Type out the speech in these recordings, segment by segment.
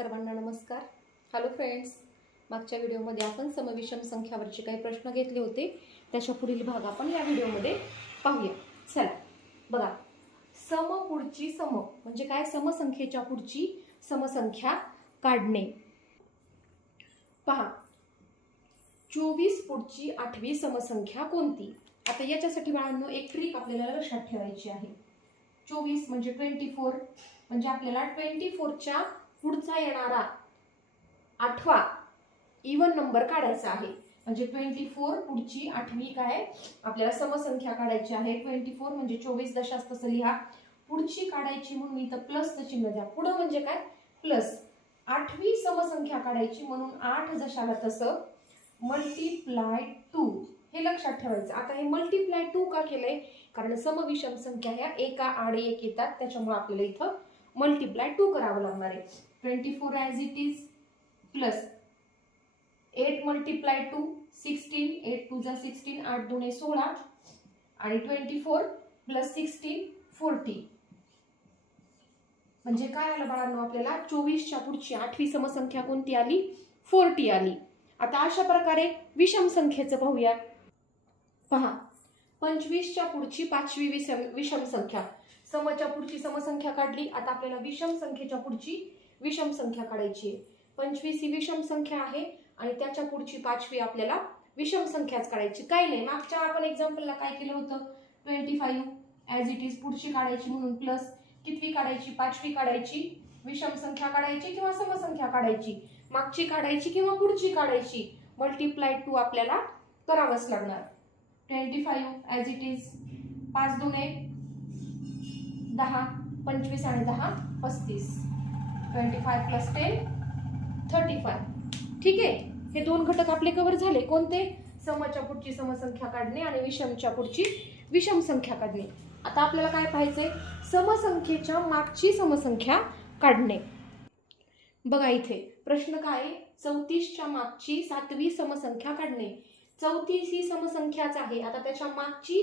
सर्वांना नमस्कार. Hello friends, मागच्या व्हिडिओमध्ये आपण समविषम संख्यावरचे काही प्रश्न घेतले होते. त्याच्या पुढील भाग आपण या व्हिडिओमध्ये पाहूया. चला बघा, सम पुढची सम म्हणजे काय? समसंख्येच्या पुढची समसंख्या काढणे. पहा, 24 पुढची 8वी समसंख्या कोणती? आता याच्यासाठी बाळांनो एक ट्रिक आपल्याला लक्षात ठेवायची आहे. 24 म्हणजे 24 म्हणजे आपल्याला 24च्या पुढचा येणारा 8वा इवन नंबर काढायचा आहे. म्हणजे 24 पुढची 8वी काय आपल्याला समसंख्या काढायची आहे. 24 म्हणजे 24 दशांश तसं लिहा. पुढची काढायची म्हणून इथं प्लसचं चिन्ह द्या. पुढं म्हणजे काय? प्लस. 8वी समसंख्या काढायची म्हणून 8 जशाला तसं मल्टिप्लाय 2 हे लक्षात ठेवायचं. आता हे मल्टिप्लाय 2 का केलंय? कारण समविषम संख्या ह्या एका आडे एक येतात, त्याच्यामुळे आपल्याला इथं मल्टिप्लाय 2 करावं लागणार आहे. 24 as it is plus 8 multiply 2 16, 8 2 जा 16, 8 2 16 आणि 24 प्लस 16 40. म्हणजे काय आलं बाळांनो? आपल्याला 24च्या पुढची 8वी समसंख्या कोणती आली? 40 आली. आता अशा प्रकारे विषम संख्येचं पाहूया. पहा, 25च्या पुढची 5वी विषम संख्या. समच्या पुढची समसंख्या काढली. आता आपल्याला विषम संख्येच्या पुढची विषम संख्या काढायची आहे. 25 ही विषम संख्या आहे आणि त्याच्या पुढची 5वी आपल्याला विषम संख्याच काढायची. काही नाही, मागच्या आपण एक्झाम्पलला काय केलं होतं? 25 ॲज इट इज पुढची काढायची म्हणून प्लस कितवी काढायची? 5वी काढायची. विषम संख्या काढायची किंवा समसंख्या काढायची? मागची काढायची किंवा पुढची काढायची? मल्टिप्लाय 2 आपल्याला करावंच लागणार. 25 ॲज इट इज 5 2 10, 25 आणि 10 35. 25 प्लस 10 35. ठीक आहे, हे दोन घटक आपले कव्हर झाले. कोणते? समच्या पुढची समसंख्या काढणे आणि विषमच्या पुढची विषम संख्या काढणे. आता आपल्याला काय पाहायचंय? समसंख्येच्या मागची समसंख्या काढणे. बघा इथे प्रश्न काय? 34च्या मागची 7वी समसंख्या काढणे. 34 ही समसंख्याच आहे. आता त्याच्या मागची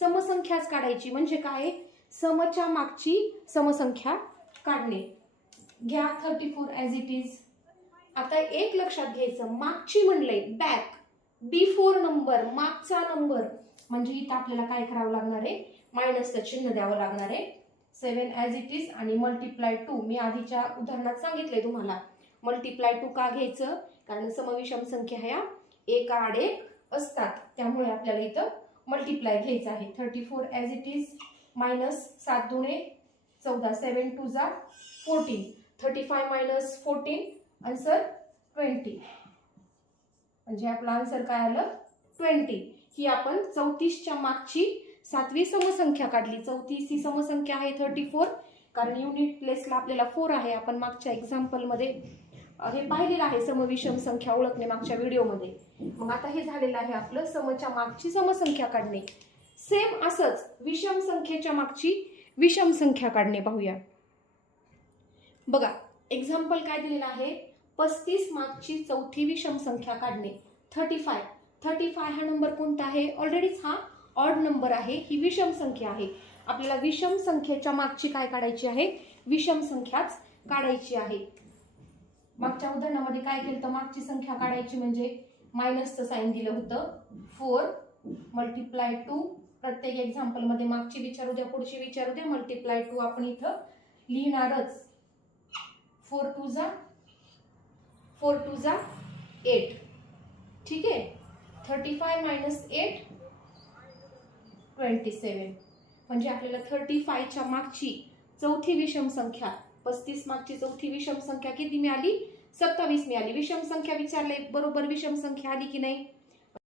समसंख्याच काढायची म्हणजे काय? समच्या मागची समसंख्या काढणे. घ्या 34 ॲज इट इज. आता एक लक्षात घ्यायचं, मागची म्हणलंय बॅक, बिफोर नंबर, मागचा नंबर, म्हणजे इथं आपल्याला काय करावं लागणार आहे? मायनसचं चिन्ह द्यावं लागणार आहे. 7 ॲज इट इज आणि मल्टिप्लाय 2. मी आधीच्या उदाहरणात सांगितलंय तुम्हाला मल्टिप्लाय 2 का घ्यायचं? कारण समविषम संख्या ह्या एका आड एक असतात, त्यामुळे आपल्याला इथं मल्टिप्लाय घ्यायचं आहे. 34 ॲज इट इज मायनस 7 2 14, 7 2 जा 14, 35 मायनस 14 आन्सर 20. म्हणजे आपला आन्सर काय आलं? 20. ही आपण 34च्या मागची 7वी समसंख्या काढली. 34 ही समसंख्या आहे 34, कारण युनिट प्लेसला आपल्याला 4 आहे. आपण मागच्या एक्झाम्पलमध्ये हे पाहिलेलं आहे समविषम संख्या ओळखणे मागच्या व्हिडिओमध्ये. मग आता हे झालेलं आहे आपलं समच्या मागची समसंख्या काढणे. सेम असंच विषम संख्येच्या मागची विषम संख्या काढणे पाहूया. बघा एक्झाम्पल काय दिलेलं आहे? 35 मागची 4थी विषम संख्या काढणे. 35 हा नंबर कोणता आहे? ऑलरेडीच हा ऑड नंबर आहे. ही विषम संख्या आहे. आपल्याला विषम संख्येच्या मागची काय काढायची आहे? विषम संख्याच काढायची आहे. मागच्या उदाहरणामध्ये काय केलं तर मागची संख्या काढायची म्हणजे मायनसचं साइन दिलं होतं. 4 मल्टिप्लाय 2. प्रत्येक एक्झाम्पल मध्ये मागची विचारू द्या, पुढची विचारू द्या. मल्टिप्लाय 2 आपण इथं लिहिणारच. 4 2 जा 8. ठीक आहे, 35 मायनस 8 27. म्हणजे आपल्याला 35च्या मागची 4थी विषम संख्या, 35 मागची 4थी विषम संख्या किती मिळाली? 27 मिळाली. विषम संख्या विचारले, बरोबर विषम संख्या आली की नाही?